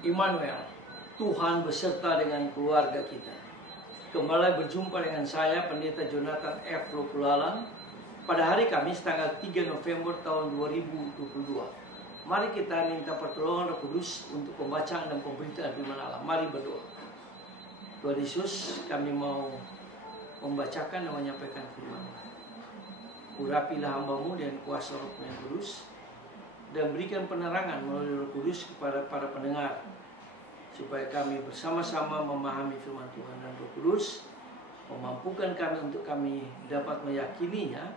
Immanuel, Tuhan beserta dengan keluarga kita. Kembali berjumpa dengan saya, Pendeta Jonathan F. Lopulalang, pada hari Kamis tanggal 3 November tahun 2022. Mari kita minta pertolongan Roh Kudus untuk pembacaan dan pemberitaan firman Allah. Mari berdoa. Tuhan Yesus, kami mau membacakan dan menyampaikan firman. Urapilah hamba-Mu dengan kuasa Roh-Mu yang kudus, dan berikan penerangan melalui Roh Kudus kepada para pendengar, supaya kami bersama-sama memahami firman Tuhan, dan Roh Kudus memampukan kami untuk kami dapat meyakininya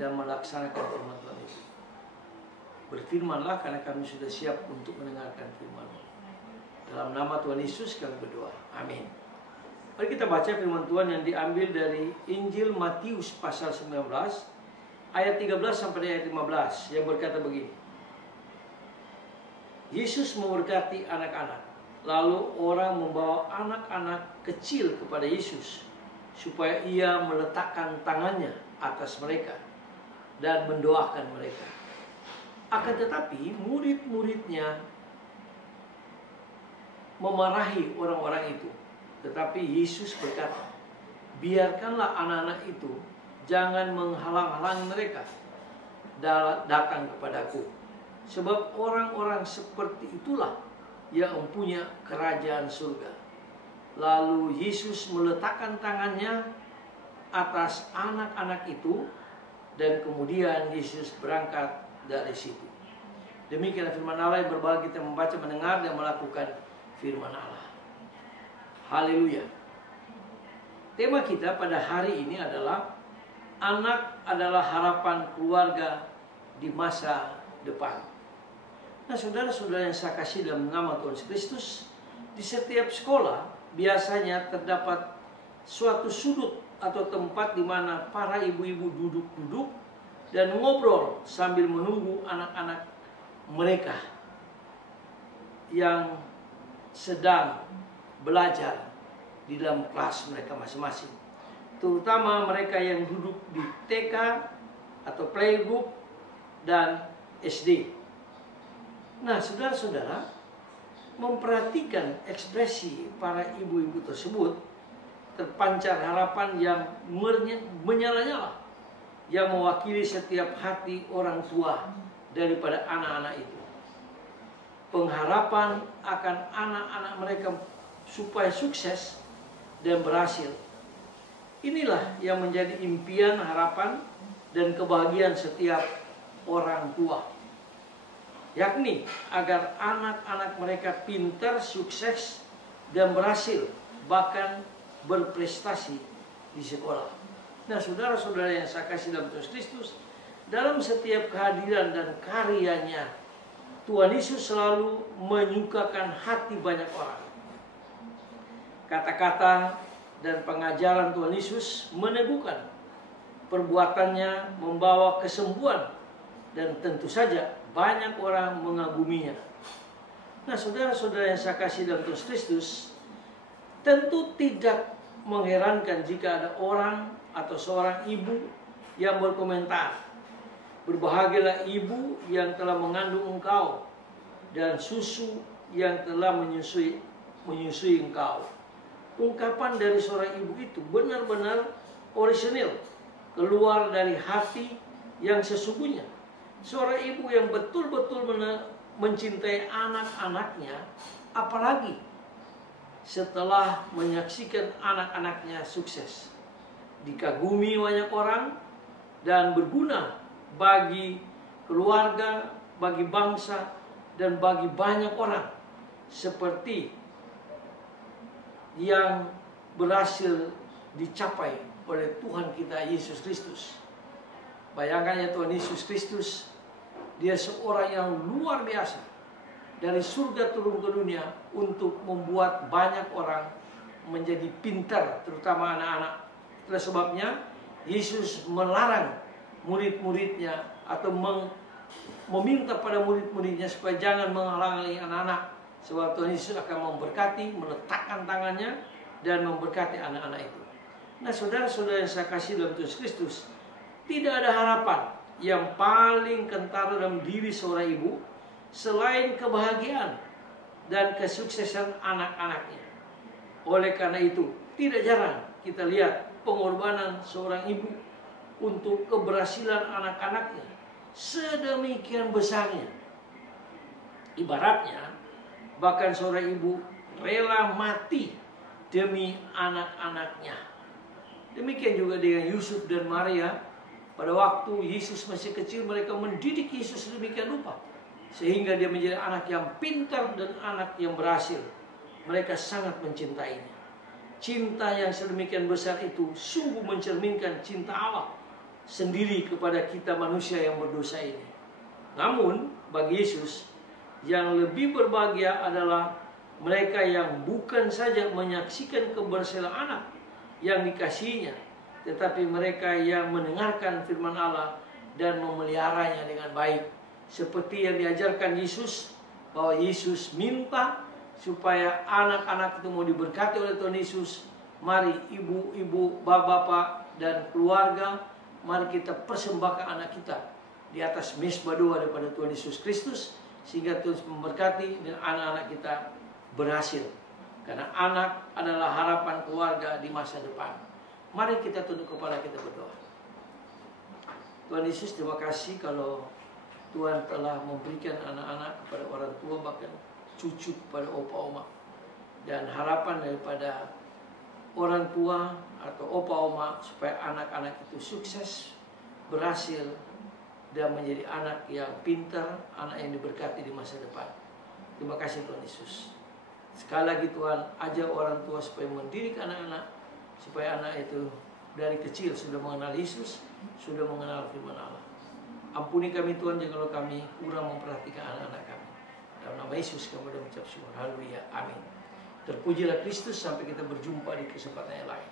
dan melaksanakan firman Tuhan itu. Berfirmanlah, karena kami sudah siap untuk mendengarkan firman-Mu. Dalam nama Tuhan Yesus kami berdoa. Amin. Mari kita baca firman Tuhan yang diambil dari Injil Matius pasal 19 ayat 13 sampai ayat 15 yang berkata begini. Yesus memberkati anak-anak. Lalu orang membawa anak-anak kecil kepada Yesus supaya ia meletakkan tangannya atas mereka dan mendoakan mereka. Akan tetapi murid-muridnya memarahi orang-orang itu. Tetapi Yesus berkata, biarkanlah anak-anak itu, jangan menghalang-halangi mereka datang kepadaku. Sebab orang-orang seperti itulah yang mempunyai kerajaan surga. Lalu Yesus meletakkan tangannya atas anak-anak itu, dan kemudian Yesus berangkat dari situ. Demikianlah firman Allah yang berbagi kita membaca, mendengar, dan melakukan firman Allah. Haleluya. Tema kita pada hari ini adalah anak adalah harapan keluarga di masa depan. Nah, saudara-saudara yang saya kasih dalam nama Tuhan Kristus, di setiap sekolah biasanya terdapat suatu sudut atau tempat di mana para ibu-ibu duduk-duduk dan ngobrol sambil menunggu anak-anak mereka yang sedang belajar di dalam kelas mereka masing-masing. Terutama mereka yang duduk di TK atau playgroup dan SD. Nah, saudara-saudara, memperhatikan ekspresi para ibu-ibu tersebut, terpancar harapan yang menyala-nyala, yang mewakili setiap hati orang tua daripada anak-anak itu. Pengharapan akan anak-anak mereka supaya sukses dan berhasil. Inilah yang menjadi impian, harapan, dan kebahagiaan setiap orang tua, yakni agar anak-anak mereka pintar, sukses, dan berhasil, bahkan berprestasi di sekolah. Nah, saudara-saudara yang saya kasih dalam Tuhan Kristus, dalam setiap kehadiran dan karyanya, Tuhan Yesus selalu menyukakan hati banyak orang. Kata-kata dan pengajaran Tuhan Yesus meneguhkan. Perbuatannya membawa kesembuhan, dan tentu saja banyak orang mengaguminya. Nah, saudara-saudara yang saya kasih dalam Tuhan Kristus, tentu tidak mengherankan jika ada orang atau seorang ibu yang berkomentar, berbahagialah ibu yang telah mengandung engkau dan susu yang telah menyusui engkau. Ungkapan dari seorang ibu itu benar-benar orisinil, keluar dari hati yang sesungguhnya. Seorang ibu yang betul-betul mencintai anak-anaknya, apalagi setelah menyaksikan anak-anaknya sukses, dikagumi banyak orang, dan berguna bagi keluarga, bagi bangsa, dan bagi banyak orang, seperti yang berhasil dicapai oleh Tuhan kita Yesus Kristus. Bayangkan ya, Tuhan Yesus Kristus, dia seorang yang luar biasa, dari surga turun ke dunia untuk membuat banyak orang menjadi pintar, terutama anak-anak. Itulah sebabnya Yesus melarang murid-muridnya atau meminta pada murid-muridnya supaya jangan menghalangi anak-anak, sebab Tuhan Yesus akan memberkati, meletakkan tangannya, dan memberkati anak-anak itu. Nah, saudara-saudara yang saya kasih dalam Tuhan Kristus, tidak ada harapan yang paling kentara dalam diri seorang ibu selain kebahagiaan dan kesuksesan anak-anaknya. Oleh karena itu, tidak jarang kita lihat pengorbanan seorang ibu untuk keberhasilan anak-anaknya sedemikian besarnya. Ibaratnya, bahkan seorang ibu rela mati demi anak-anaknya. Demikian juga dengan Yusuf dan Maria. Pada waktu Yesus masih kecil, mereka mendidik Yesus sedemikian rupa sehingga dia menjadi anak yang pintar dan anak yang berhasil. Mereka sangat mencintainya. Cinta yang sedemikian besar itu sungguh mencerminkan cinta Allah sendiri kepada kita manusia yang berdosa ini. Namun bagi Yesus, yang lebih berbahagia adalah mereka yang bukan saja menyaksikan keberhasilan anak yang dikasihinya, tetapi mereka yang mendengarkan firman Allah dan memeliharanya dengan baik. Seperti yang diajarkan Yesus, bahwa Yesus minta supaya anak-anak itu mau diberkati oleh Tuhan Yesus. Mari ibu-ibu, bapak-bapak dan keluarga, mari kita persembahkan anak kita di atas mezbah doa daripada Tuhan Yesus Kristus, sehingga Tuhan memberkati dan anak-anak kita berhasil. Karena anak adalah harapan keluarga di masa depan. Mari kita tunduk kepala, kita berdoa. Tuhan Yesus, terima kasih kalau Tuhan telah memberikan anak-anak kepada orang tua, bahkan cucu kepada opa oma. Dan harapan daripada orang tua atau opa oma supaya anak-anak itu sukses, berhasil, dan menjadi anak yang pintar, anak yang diberkati di masa depan. Terima kasih Tuhan Yesus. Sekali lagi Tuhan, ajar orang tua supaya mendidik anak-anak, supaya anak itu dari kecil sudah mengenal Yesus, sudah mengenal firman Allah. Ampuni kami Tuhan jika kami kurang memperhatikan anak-anak kami. Dalam nama Yesus kami mengucap syukur. Haleluya. Amin. Terpujilah Kristus, sampai kita berjumpa di kesempatan yang lain.